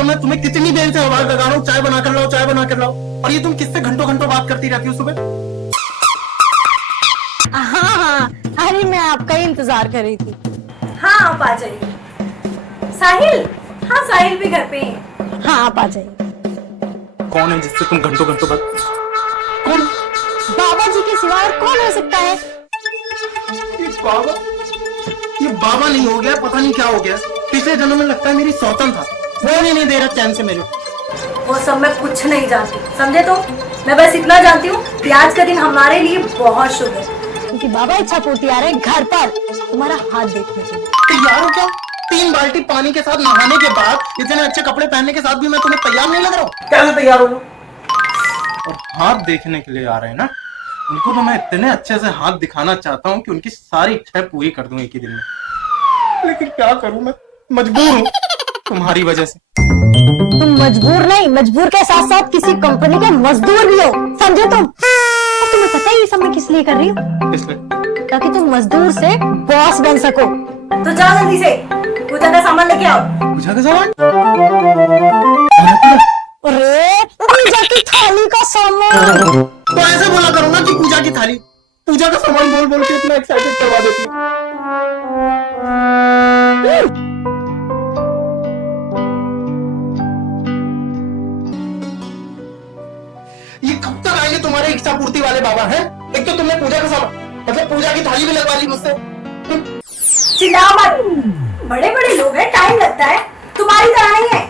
बताऊं मैं तुम्हें कितनी देर से आवाज लगा रहा हूँ, चाय बना कर लाओ, चाय बना कर लाओ, और ये तुम किससे घंटों घंटों बात करती रहती हो सुबह? हाँ हाँ, अरे मैं आपका ही इंतजार कर रही थी। हाँ आप आ जाइए। साहिल, हाँ साहिल भी घर पे है। हाँ आप आ जाइए। कौन है जिससे तुम घंटों घंटों बात? कौन? बाबा जी के सिवा और कौन हो सकता है? ये बाबा? ये बाबा नहीं हो गया, पता नहीं क्या हो गया। पिछले जन्म में लगता है मेरी सौतन था, वो नहीं दे रहा चैन से मेरे। वो सब मैं कुछ नहीं जानती, समझे? तो मैं बस इतना जानती हूँ कि आज का दिन हमारे लिए बहुत शुभ है, क्योंकि बाबा इच्छा पूर्ति आ रहे हैं घर पर तुम्हारा हाथ देखने के लिए। तैयार हो क्या? 3 बाल्टी पानी के साथ नहाने के बाद, इतने अच्छे कपड़े पहनने के साथ भी मैं तुम्हें तैयार नहीं लग रहा हूँ? कैसे तैयार हो? और हाथ देखने के लिए आ रहे हैं ना, उनको तो मैं इतने अच्छे से हाथ दिखाना चाहता हूँ कि उनकी सारी इच्छाएं पूरी कर दूं एक ही दिन में। लेकिन क्या करूं, मैं मजबूर हूँ तुम्हारी वजह से। तुम मजबूर नहीं, मजबूर के साथ साथ किसी कंपनी के मजदूर भी हो, समझे तुम? और तुम्हें पता है ये सब मैं किस लिए कर रही हूँ? इसलिए ताकि तुम मजदूर से बॉस बन सको। तो जाओ जल्दी से पूजा का सामान लेके आओ। पूजा का सामान? अरे पूजा की थाली का सामान। तो ऐसे बोला करो ना कि पूजा की थाली, पूजा का सामान बोल बोल के इतना एक्साइटेड करवा देती है। ये कब तक आएंगे तुम्हारे इच्छा पूर्ति वाले बाबा हैं? एक तो तुमने पूजा का सामान, मतलब पूजा की थाली भी लगवा ली मुझसे। चिल्लाओ मत, बड़े बड़े लोग हैं, टाइम लगता है, तुम्हारी तरह नहीं है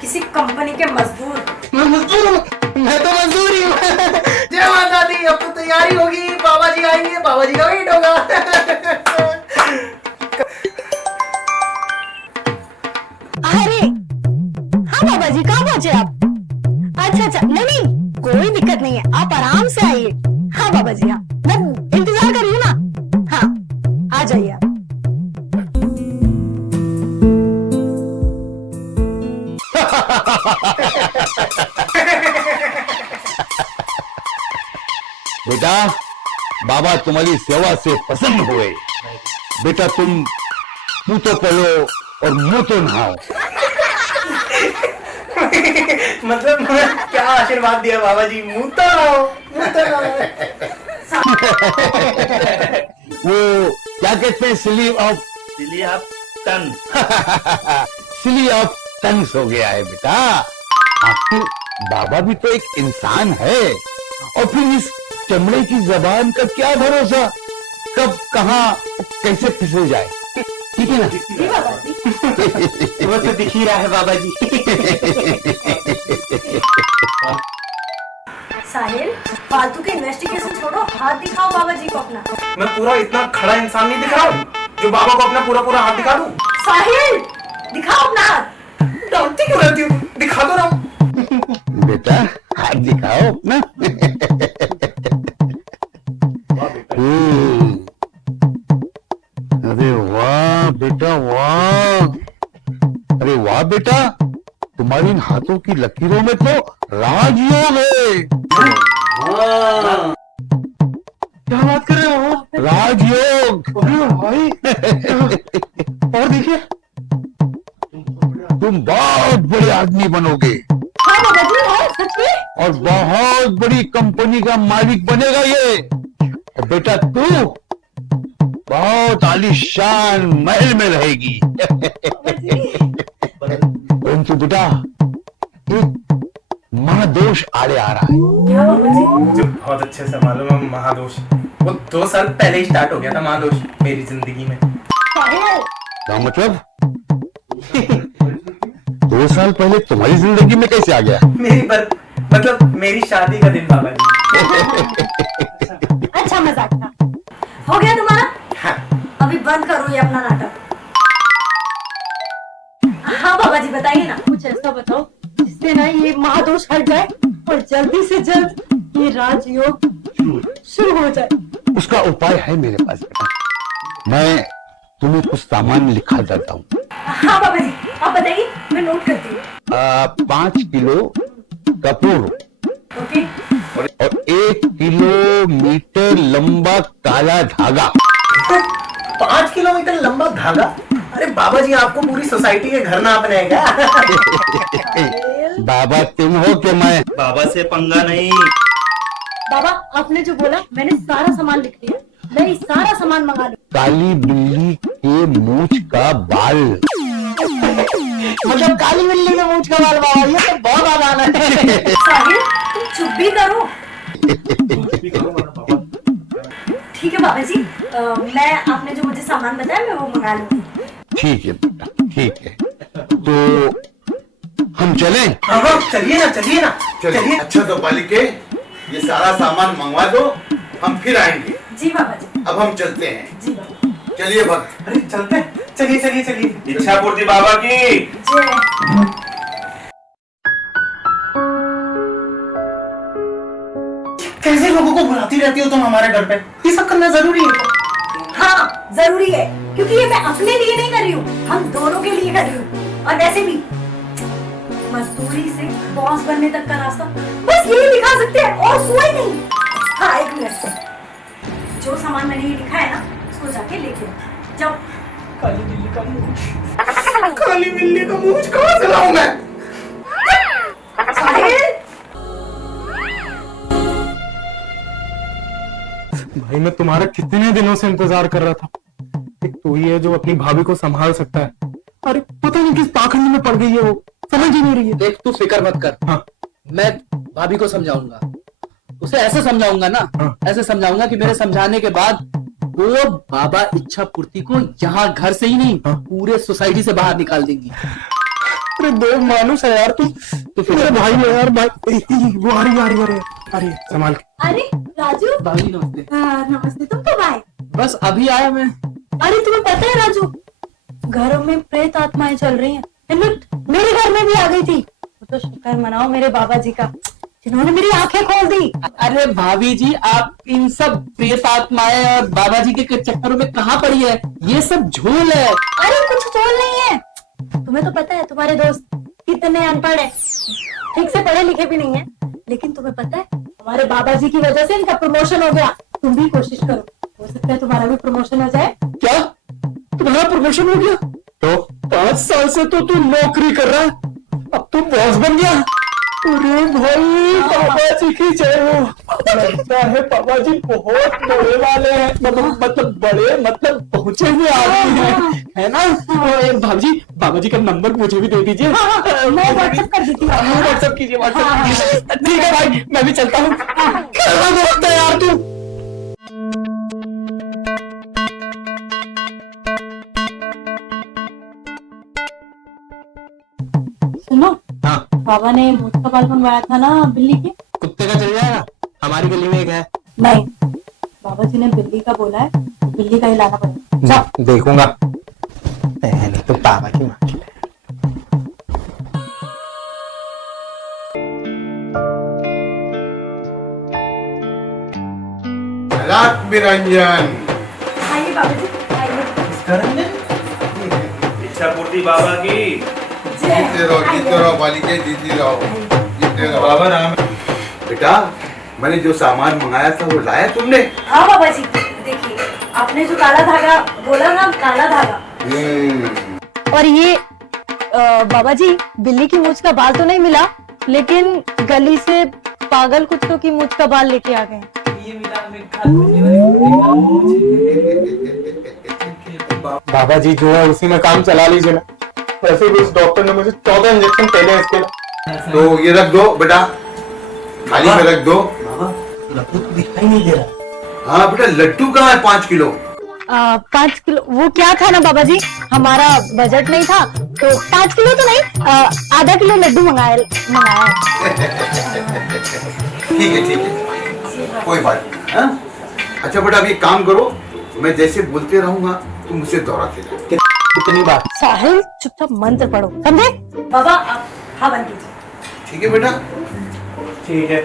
किसी कंपनी के मजदूर। मैं मजदूर हूँ, मैं तो मजदूर ही हूँ। जय माता दी, अब तो तैयारी होगी, बाबा जी आएंगे, बाबा जी का वेट होगा। अरे हाँ बाबा जी, कहाँ पहुंचे आप? अच्छा अच्छा, नहीं नहीं कोई दिक्कत नहीं है, आप आराम से आइए। हाँ बाबा जी, हाँ मैं इंतजार कर रही हूँ ना। हाँ आ जाइए आप। बेटा, बाबा तुम्हारी सेवा से प्रसन्न हुए। बेटा तुम मुंह तो पढ़ो और मुंह तो नहाओ। मतलब क्या आशीर्वाद दिया बाबा जी? मुंह तो आओ, मुंह तो आओ। वो क्या कहते हैं, स्लीव ऑफ टन। स्लीव ऑफ टन हो गया है बेटा। आखिर बाबा भी तो एक इंसान है, और फिर इस चमड़े की जबान का क्या भरोसा, कब कहाँ कैसे फिसल जाए। ठीक है ना? वो तो दिख ही रहा है बाबा जी। साहिल, फालतू के इन्वेस्टिगेशन छोड़ो, हाथ दिखाओ बाबा जी को अपना। मैं पूरा इतना खड़ा इंसान नहीं दिख रहा हूँ जो बाबा को अपना पूरा पूरा हाथ दिखा दूं? साहिल, दिखाओ अपना हाथ। डरती क्यों रहती हूँ? दिखा दो ना। बेटा हाथ दिखाओ अपना। अरे वाह बेटा वाह, अरे वाह बेटा, तुम्हारी इन हाथों की लकीरों में तो राजयोग है। क्या बात कर रहे हो? राजयोग। अरे भाई, और देखिए, तुम बहुत बड़े आदमी बनोगे हाँ बाबा जी, हाँ सच में। और बहुत बड़ी कंपनी का मालिक बनेगा ये। और बेटा तू बहुत आलीशान महल में रहेगी। परंतु बेटा एक महादोष आड़े आ रहा है। क्या बाबा जी? मुझे बहुत अच्छे से मालूम है महादोष। वो 2 साल पहले ही स्टार्ट हो गया था महादोष मेरी जिंदगी में। क्या मतलब? 2 साल पहले तुम्हारी जिंदगी में कैसे आ गया? मतलब मेरी शादी का दिन बाबा जी। अच्छा मजाक था, हो गया तुम्हारा? हाँ। अभी बंद करो ये अपना नाटक। हाँ बाबा जी बताइए ना। कुछ ऐसा बताओ जिससे ना ये महादोष हट जाए और जल्दी से जल्द ये राजयोग शुरू हो जाए। उसका उपाय है मेरे पास बेटा। मैं तुम्हें कुछ सामान लिखा देता हूँ। हाँ बाबा जी आप बताइए, मैं नोट करती हूँ। 5 किलो कपूर ओके। और 1 किलोमीटर लंबा काला धागा। 5 किलोमीटर लंबा धागा? अरे बाबा जी आपको पूरी सोसाइटी के घर ना अपने क्या? बाबा तुम हो कि मैं? बाबा से पंगा नहीं। बाबा आपने जो बोला मैंने सारा सामान लिख लिया, मैं ये सारा सामान मंगा लूं। काली बिल्ली के मूछ का बाल। मतलब काली बिल्ली के मूंछ का बाल बाबा, ये तो बहुत आसान है। साहिल तुम चुप भी करो। ठीक है बाबा जी, मैं आपने जो मुझे सामान बताया मैं वो मंगा लूंगी। ठीक है बेटा, ठीक है। तो हम चलें? हाँ चलिए ना चलिए ना चलिए। अच्छा तो बालिके, ये सारा सामान मंगवा दो, हम फिर आएंगे। जी बाबा जी। अब हम चलते हैं। जी बाबा। चलिए भक्त। अरे चलते हैं। चलिए चलिए चलिए। इच्छा पूर्ति बाबा की। जय। कैसे लोगों को बुलाती रहती हो तुम हमारे घर पे? ये सब करना जरूरी है क्या? हाँ जरूरी है, क्योंकि ये मैं अपने लिए नहीं कर रही हूँ, हम दोनों के लिए कर रही हूँ। और वैसे भी मजदूरी से बॉस बनने तक का रास्ता बस यही दिखा सकते हैं और कोई नहीं। हाँ एक मिनट, जो सामान मैंने ये लिखा है ना उसको जाके लेके आओ। जाओ। काली बिल्ली का मूंछ, काली बिल्ली का मूंछ कहाँ से लाऊं मैं? साहिल भाई मैं तुम्हारा कितने दिनों से इंतजार कर रहा था। एक तू ही है जो अपनी भाभी को संभाल सकता है। अरे पता नहीं किस पाखंड में पड़ गई है वो, समझ ही नहीं रही है। देख तू फिक्र मत कर। हाँ। मैं भाभी को समझाऊंगा, उसे ऐसे समझाऊंगा ना, हाँ। ऐसे समझाऊंगा कि मेरे समझाने के बाद वो बाबा इच्छा पूर्ति को यहाँ घर से ही नहीं हाँ। पूरे सोसाइटी से बाहर निकाल देंगी। अरे दो मानुस है यार तू। तो मेरे भाई है यार भाई। वो आ रही अरे संभाल के। अरे राजू। भाभी नमस्ते। नमस्ते, तुम कब आए? बस अभी आया मैं। अरे तुम्हें पता है राजू, घरों में प्रेत आत्माएं चल रही हैं। इनफैक्ट मेरे घर में भी आ गई थी। तो शुक्र मनाओ मेरे बाबा जी का, जिन्होंने मेरी आंखें खोल दी। अरे भाभी जी, आप इन सब प्रेत आत्माएं और बाबा जी के चक्करों में कहाँ पड़ी है? ये सब झोल है। अरे कुछ झोल नहीं है। तुम्हें तो पता है तुम्हारे दोस्त कितने अनपढ़ है, ठीक से पढ़े लिखे भी नहीं है, लेकिन तुम्हें पता है हमारे बाबा जी की वजह से इनका प्रमोशन हो गया। तुम भी कोशिश करो, हो सकता है तुम्हारा भी प्रमोशन हो जाए। क्या तुम्हारा प्रमोशन हो गया? तो 5 साल से तो तू नौकरी कर रहा है, अब तू बॉस बन गया। अरे भाई बाबा जी की जय हो। लगता है बाबा जी बहुत बड़े वाले हैं, मतलब बड़े मतलब पहुंचे हुए आदमी हैं, है ना? और भाभी जी, बाबा जी का नंबर मुझे भी दे दीजिए। मैं व्हाट्सएप कर देती हूँ। व्हाट्सएप कीजिए, व्हाट्सएप कीजिए। ठीक है भाई, मैं भी चलता हूँ। कैसा दोस्त है यार तू। सुनो, हाँ बाबा ने मूछ का बाल बनवाया था ना बिल्ली के। कुत्ते का चल जाएगा, हमारी गली में एक है। नहीं, बाबा जी ने बिल्ली का बोला है, बिल्ली का ही लाना पड़ेगा। जाओ। देखूंगा। पहले तो बाबा की माँ की। रात निरंजन। आइए बाबा जी, आइए। इच्छा पूर्ति बाबा की। जीते रहो बालिके, जीती रहो, जीते रहो। बाबा राम। बेटा, मैंने जो सामान मंगाया था वो लाया तुमने? हाँ बाबा जी, देखिए आपने जो काला धागा बोला ना, काला धागा। और ये बाबा जी, बिल्ली की मूछ का बाल तो नहीं मिला, लेकिन गली से पागल कुत्तों की मूछ का बाल लेके आ गए। बाबा जी जो है उसी में काम चला लीजिए ना। वैसे भी इस डॉक्टर ने मुझे 14 इंजेक्शन पहले इसके। तो ये रख दो बेटा, थाली में रख दो। लड्डू तो दिखाई नहीं दे रहा। हाँ बेटा, लड्डू कहाँ है? 5 किलो। 5 किलो वो क्या था ना बाबा जी, हमारा बजट नहीं था, तो 5 किलो तो नहीं, आधा किलो लड्डू मंगाया। ठीक है, कोई बात नहीं। हाँ? अच्छा बेटा, अभी एक काम करो, मैं जैसे बोलते रहूंगा तुम मुझसे दोहराते जाओ। कितनी बार? साहिल चुपचाप मंत्र पढ़ो, समझे? बाबा आप हाँ बन कीजिए। ठीक है बेटा। ठीक है।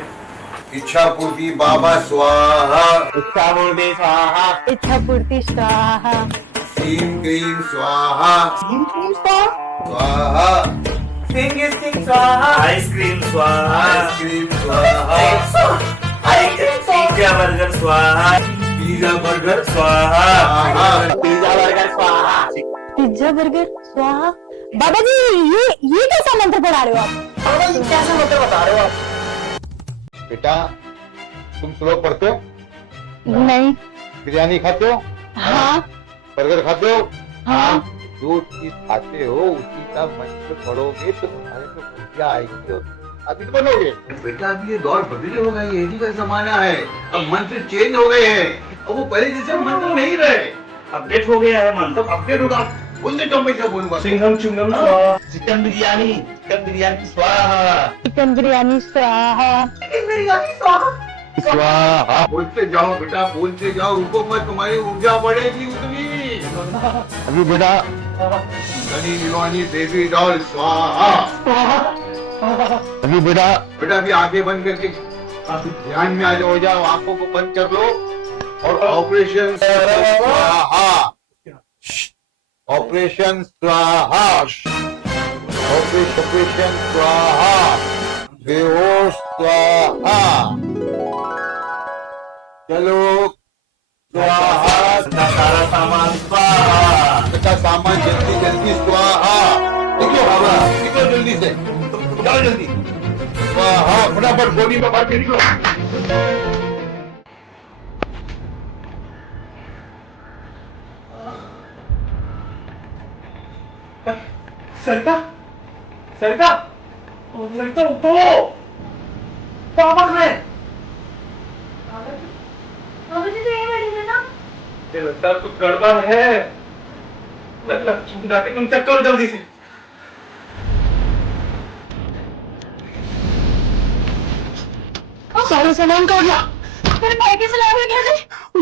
इच्छा पूर्ति बाबा स्वाहा। इच्छा पूर्ति स्वाहा। इच्छा पूर्ति स्वाहा। क्रीम क्रीम स्वाहा। स्वाहा। सिंग स्वाहा। आइसक्रीम स्वाहा। आइसक्रीम स्वाहा। पिज्जा बर्गर स्वाहा। पिज्जा बर्गर स्वाहा। स्वाहा। पिज्जा बर्गर स्वाहा। पिज्जा बर्गर स्वाहा। बाबा जी ये कैसा मंत्र पढ़ा रहे हो आप? बाबा ये कैसे मंत्र बता रहे हो आप? बेटा तुम श्लोक पढ़ते हो, नहीं। बिरयानी खाते हो, हाँ बर्गर खाते हो, हाँ। जो चीज खाते हो उसी का मंत्र पढ़ोगे तो तुम्हारे को ऊर्जा आएगी और अभी तो बनोगे। बेटा अभी ये दौर बदले हो गए, यही का जमाना है, अब मंत्र चेंज हो गए हैं, अब वो पहले जैसे मंत्र नहीं रहे, अपडेट हो गया है मन तो। अपडेट होगा। बोलने तो मैं क्या बोलूंगा? चिंगम चिंगम स्वाहा, चिकन बिरयानी स्वाहा, चिकन बिरयानी स्वाहा। स्वाहा। बोलते जाओ बेटा, बोलते जाओ, रुको मत, तुम्हारी ऊर्जा बढ़ेगी उतनी। अभी बेटा धनी निवानी देवी डॉल स्वाहा। अभी बेटा अभी आंखें बंद करके ध्यान में आ जाओ, आंखों को बंद कर लो और ऑपरेशन स्वाहा, ऑपरेशन स्वाहा, ऑपरेशन स्वाहा, बेहोश स्वाहा, चलो स्वाहा, सारा सामान स्वाहा, का सामान जल्दी जल्दी स्वाहा, निकलो जल्दी से, जाओ जल्दी स्वाहा, फटाफट गोली में मार के निकलो। सरिता सरिता सरिता उठो, बाबा है। बाबा जी तो ये बैठे थे ना। मुझे लगता है कुछ गड़बड़ है। जाके तुम चेक करो जल्दी से। सारा सामान खो गया। मेरे पैकेज ला गए कैसे?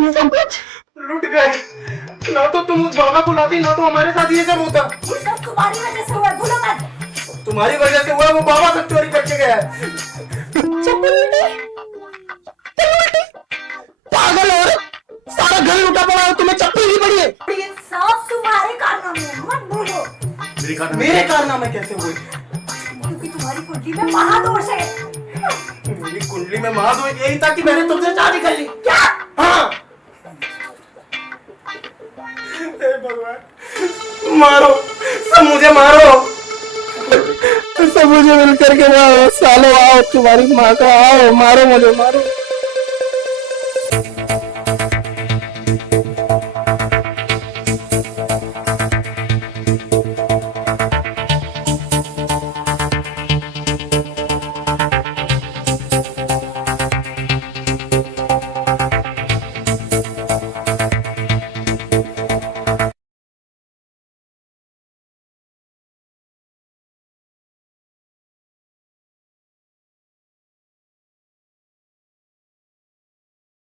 ये सब कुछ लुट गए। ना तो तुम उस बाबा को लाती, ना तो हमारे साथ ये सब होता। ये सब तुम्हारी वजह से हुआ, भूलो मत। तुम्हारी वजह से हुआ, वो बाबा सब चोरी करके गया है। चप्पल उल्टी। पागल हो, सारा घर लुटा पड़ा है, तुम्हें चप्पल नहीं पड़ी है। ये सब तुम्हारे कारनामे हैं, मत भूलो। मेरे कारनामे कैसे हुए? क्योंकि तुम्हारी कुंडली में महादोष है। मेरी कुंडली में महादोष यही था कि मैंने तुमसे शादी कर ली। क्या? हाँ। हे भगवान, मारो, सब मुझे मारो, सब मुझे मिल करके मारो। सालो आओ, तुम्हारी माँ का आओ, मारो मुझे, मारो।